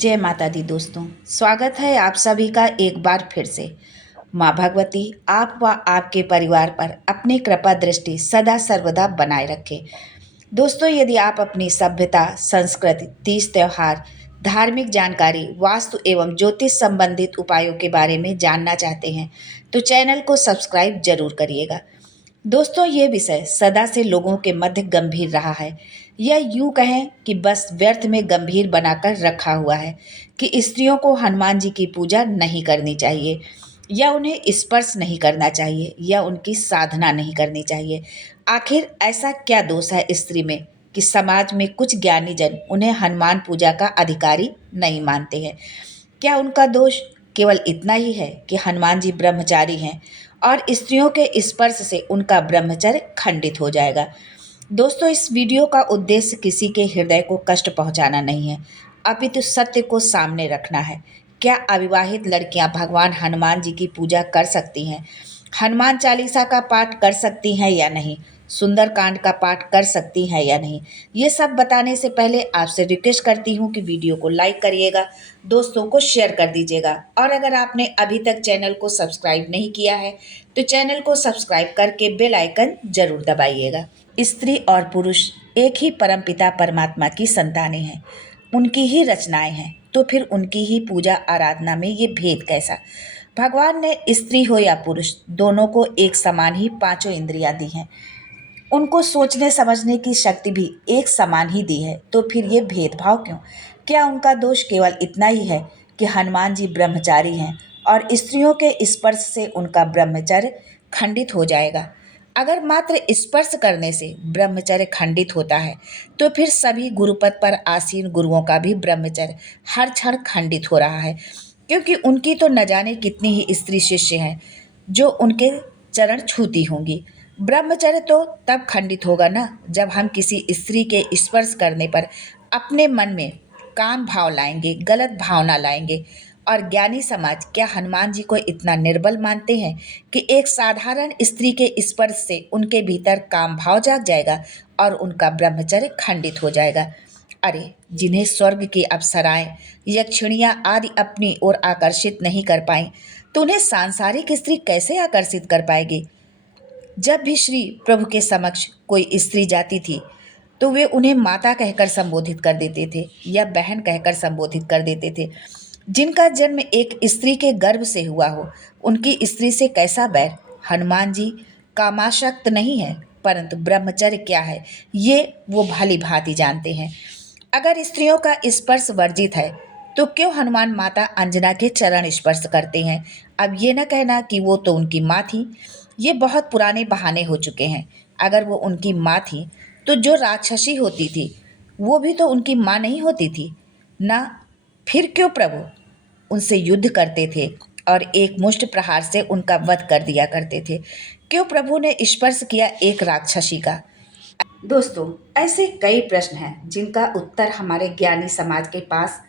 जय माता दी दोस्तों, स्वागत है आप सभी का एक बार फिर से। माँ भगवती आप व आपके परिवार पर अपनी कृपा दृष्टि सदा सर्वदा बनाए रखे। दोस्तों, यदि आप अपनी सभ्यता, संस्कृति, तीज त्योहार, धार्मिक जानकारी, वास्तु एवं ज्योतिष संबंधित उपायों के बारे में जानना चाहते हैं तो चैनल को सब्सक्राइब जरूर करिएगा। दोस्तों, ये विषय सदा से लोगों के मध्य गंभीर रहा है, या यूं कहें कि बस व्यर्थ में गंभीर बनाकर रखा हुआ है कि स्त्रियों को हनुमान जी की पूजा नहीं करनी चाहिए, या उन्हें स्पर्श नहीं करना चाहिए, या उनकी साधना नहीं करनी चाहिए। आखिर ऐसा क्या दोष है स्त्री में कि समाज में कुछ ज्ञानी जन उन्हें हनुमान पूजा का अधिकारी नहीं मानते हैं? क्या उनका दोष केवल इतना ही है कि हनुमान जी ब्रह्मचारी हैं और स्त्रियों के स्पर्श से उनका ब्रह्मचर्य खंडित हो जाएगा? दोस्तों, इस वीडियो का उद्देश्य किसी के हृदय को कष्ट पहुंचाना नहीं है, अपितु सत्य को सामने रखना है। क्या अविवाहित लड़कियां भगवान हनुमान जी की पूजा कर सकती हैं? हनुमान चालीसा का पाठ कर सकती हैं या नहीं? सुंदरकांड का पाठ कर सकती हैं या नहीं? ये सब बताने से पहले आपसे रिक्वेस्ट करती हूँ कि वीडियो को लाइक करिएगा, दोस्तों को शेयर कर दीजिएगा, और अगर आपने अभी तक चैनल को सब्सक्राइब नहीं किया है तो चैनल को सब्सक्राइब करके बेल आइकन जरूर दबाइएगा। स्त्री और पुरुष एक ही परमपिता परमात्मा की संतानें हैं, उनकी ही रचनाएं हैं, तो फिर उनकी ही पूजा आराधना में ये भेद कैसा? भगवान ने स्त्री हो या पुरुष दोनों को एक समान ही पांचों इंद्रियां दी हैं, उनको सोचने समझने की शक्ति भी एक समान ही दी है, तो फिर ये भेदभाव क्यों? क्या उनका दोष केवल इतना ही है कि हनुमान जी ब्रह्मचारी हैं और स्त्रियों के स्पर्श से उनका ब्रह्मचर्य खंडित हो जाएगा? अगर मात्र स्पर्श करने से ब्रह्मचर्य खंडित होता है तो फिर सभी गुरुपद पर आसीन गुरुओं का भी ब्रह्मचर्य हर क्षण खंडित हो रहा है, क्योंकि उनकी तो न जाने कितनी ही स्त्री शिष्य हैं जो उनके चरण छूती होंगी। ब्रह्मचर्य तो तब खंडित होगा ना जब हम किसी स्त्री के स्पर्श करने पर अपने मन में काम भाव लाएंगे, गलत भावना लाएंगे। और ज्ञानी समाज क्या हनुमान जी को इतना निर्बल मानते हैं कि एक साधारण स्त्री के स्पर्श से उनके भीतर काम भाव जाग जाएगा और उनका ब्रह्मचर्य खंडित हो जाएगा? अरे, जिन्हें स्वर्ग की अप्सराएं, यक्षिणियां आदि अपनी ओर आकर्षित नहीं कर पाई, तो उन्हें सांसारिक स्त्री कैसे आकर्षित कर पाएगी? जब भी श्री प्रभु के समक्ष कोई स्त्री जाती थी तो वे उन्हें माता कहकर संबोधित कर देते थे या बहन कहकर संबोधित कर देते थे। जिनका जन्म एक स्त्री के गर्भ से हुआ हो, उनकी स्त्री से कैसा बैर? हनुमान जी कामाशक्त नहीं है, परंतु ब्रह्मचर्य क्या है ये वो भली भांति जानते हैं। अगर स्त्रियों का स्पर्श वर्जित है तो क्यों हनुमान माता अंजना के चरण स्पर्श करते हैं? अब ये न कहना कि वो तो उनकी माँ थी, ये बहुत पुराने बहाने हो चुके हैं। अगर वो उनकी माँ थी तो जो राक्षसी होती थी वो भी तो उनकी माँ नहीं होती थी ना? फिर क्यों प्रभु उनसे युद्ध करते थे और एक मुष्ट प्रहार से उनका वध कर दिया करते थे? क्यों प्रभु ने स्पर्श किया एक राक्षसी का? दोस्तों, ऐसे कई प्रश्न हैं जिनका उत्तर हमारे ज्ञानी समाज के पास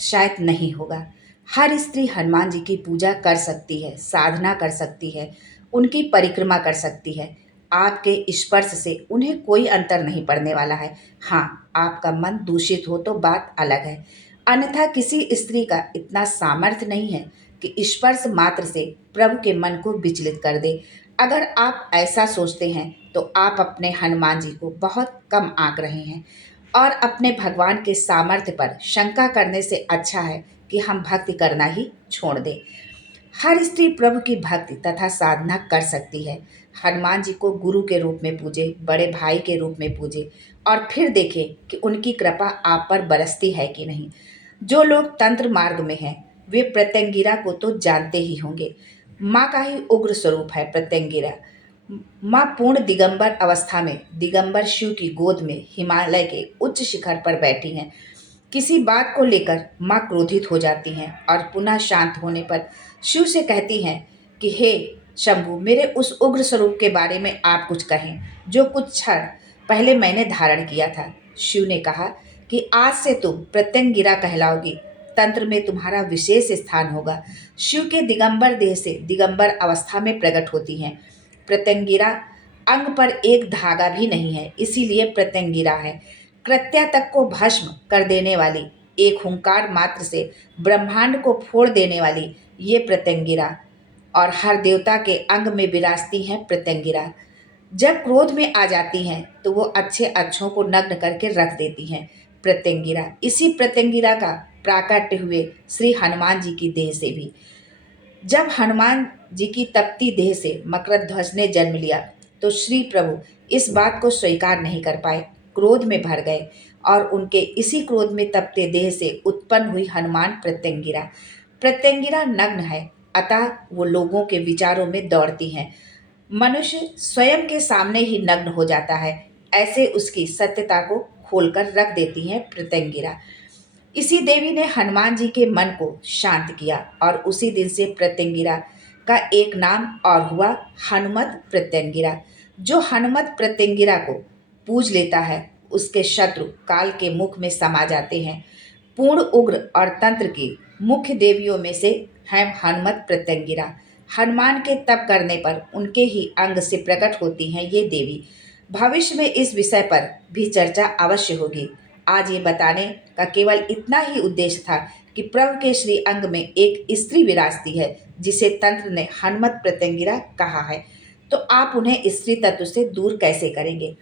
शायद नहीं होगा। हर स्त्री हनुमान जी की पूजा कर सकती है, साधना कर सकती है, उनकी परिक्रमा कर सकती है। आपके स्पर्श से उन्हें कोई अंतर नहीं पड़ने वाला है। हाँ, आपका मन दूषित हो तो बात अलग है, अन्यथा किसी स्त्री का इतना सामर्थ्य नहीं है कि स्पर्श मात्र से प्रभु के मन को विचलित कर दे। अगर आप ऐसा सोचते हैं तो आप अपने हनुमान जी को बहुत कम आंक रहे हैं, और अपने भगवान के सामर्थ्य पर शंका करने से अच्छा है कि हम भक्ति करना ही छोड़ दें। हर स्त्री प्रभु की भक्ति तथा साधना कर सकती है। हनुमान जी को गुरु के रूप में पूजे, बड़े भाई के रूप में पूजे, और फिर देखें कि उनकी कृपा आप पर बरसती है कि नहीं। जो लोग तंत्र मार्ग में हैं वे प्रत्यंगिरा को तो जानते ही होंगे। माँ का ही उग्र स्वरूप है प्रत्यंगिरा। माँ पूर्ण दिगंबर अवस्था में दिगंबर शिव की गोद में हिमालय के उच्च शिखर पर बैठी हैं। किसी बात को लेकर माँ क्रोधित हो जाती हैं और पुनः शांत होने पर शिव से कहती हैं कि हे शंभु, मेरे उस उग्र स्वरूप के बारे में आप कुछ कहें जो कुछ क्षण पहले मैंने धारण किया था। शिव ने कहा कि आज से तुम प्रत्यंगिरा कहलाओगी, तंत्र में तुम्हारा विशेष स्थान होगा। शिव के दिगंबर देह से दिगंबर अवस्था में प्रकट होती हैं। प्रत्यंगिरा अंग पर एक धागा भी नहीं है, इसीलिए प्रत्यंगिरा है। कृत्या तक को भस्म कर देने वाली एक हुंकार मात्र से ब्रह्मांड को फोड़ देने वाली ये प्रत्यंगिरा और हर देवता के अंग में विराजती हैं प्रत्यंगिरा। जब क्रोध में आ जाती हैं तो वो अच्छे अच्छों को नग्न करके रख देती हैं प्रत्यंगिरा। इसी प्रत्यंगिरा का प्राकट्य हुए श्री हनुमान जी की देह से भी। जब हनुमान जी की तपती देह से मकरध्वज ने जन्म लिया तो श्री प्रभु इस बात को स्वीकार नहीं कर पाए, क्रोध में भर गए और उनके इसी क्रोध में तपते देह से उत्पन्न हुई हनुमान प्रत्यंगिरा। प्रत्यंगिरा नग्न है, अतः वो लोगों के विचारों में दौड़ती हैं। मनुष्य स्वयं के सामने ही नग्न हो जाता है, ऐसे उसकी सत्यता को खोलकर रख देती हैं प्रत्यंगिरा। इसी देवी ने हनुमान जी के मन को शांत किया और उसी दिन से प्रत्यंगिरा का एक नाम और हुआ हनुमत प्रत्यंगिरा। जो हनुमत प्रत्यंगिरा को पूज लेता है उसके शत्रु काल के मुख में समा जाते हैं। पूर्ण उग्र और तंत्र की मुख्य देवियों में से है हनुमत प्रत्यंगिरा। हनुमान के तप करने पर उनके ही अंग से प्रकट होती हैं ये देवी। भविष्य में इस विषय पर भी चर्चा अवश्य होगी। आज ये बताने का केवल इतना ही उद्देश्य था कि प्रभु के श्री अंग में एक स्त्री विराजती है जिसे तंत्र ने हनुमत प्रत्यंगिरा कहा है। तो आप उन्हें स्त्री तत्व से दूर कैसे करेंगे?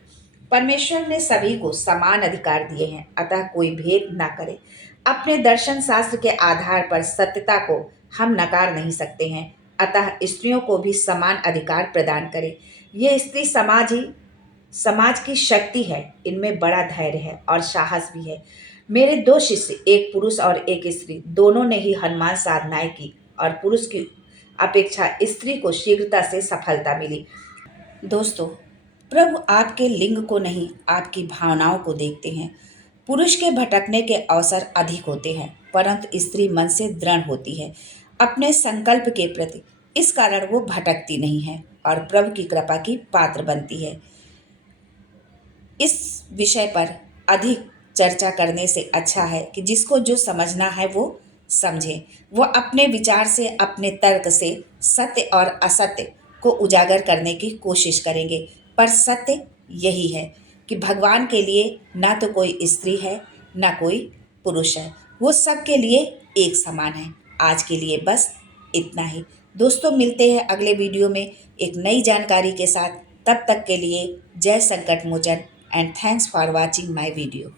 परमेश्वर ने सभी को समान अधिकार दिए हैं, अतः कोई भेद ना करे। अपने दर्शन शास्त्र के आधार पर सत्यता को हम नकार नहीं सकते हैं, अतः स्त्रियों को भी समान अधिकार प्रदान करें। ये स्त्री समाज की शक्ति है, इनमें बड़ा धैर्य है और साहस भी है। मेरे दो शिष्य, एक पुरुष और एक स्त्री, दोनों ने ही हनुमान साधनाएं की और पुरुष की अपेक्षा स्त्री को शीघ्रता से सफलता मिली। दोस्तों, प्रभु आपके लिंग को नहीं, आपकी भावनाओं को देखते हैं। पुरुष के भटकने के अवसर अधिक होते हैं, परंतु स्त्री मन से दृढ़ होती है अपने संकल्प के प्रति। इस कारण वो भटकती नहीं है और प्रभु की कृपा की पात्र बनती है। इस विषय पर अधिक चर्चा करने से अच्छा है कि जिसको जो समझना है वो समझे। वो अपने विचार से, अपने तर्क से सत्य और असत्य को उजागर करने की कोशिश करेंगे, पर सत्य यही है कि भगवान के लिए ना तो कोई स्त्री है ना कोई पुरुष है, वो सबके लिए एक समान है। आज के लिए बस इतना ही। दोस्तों, मिलते हैं अगले वीडियो में एक नई जानकारी के साथ। तब तक के लिए जय संकट मोचन and thanks for watching my video.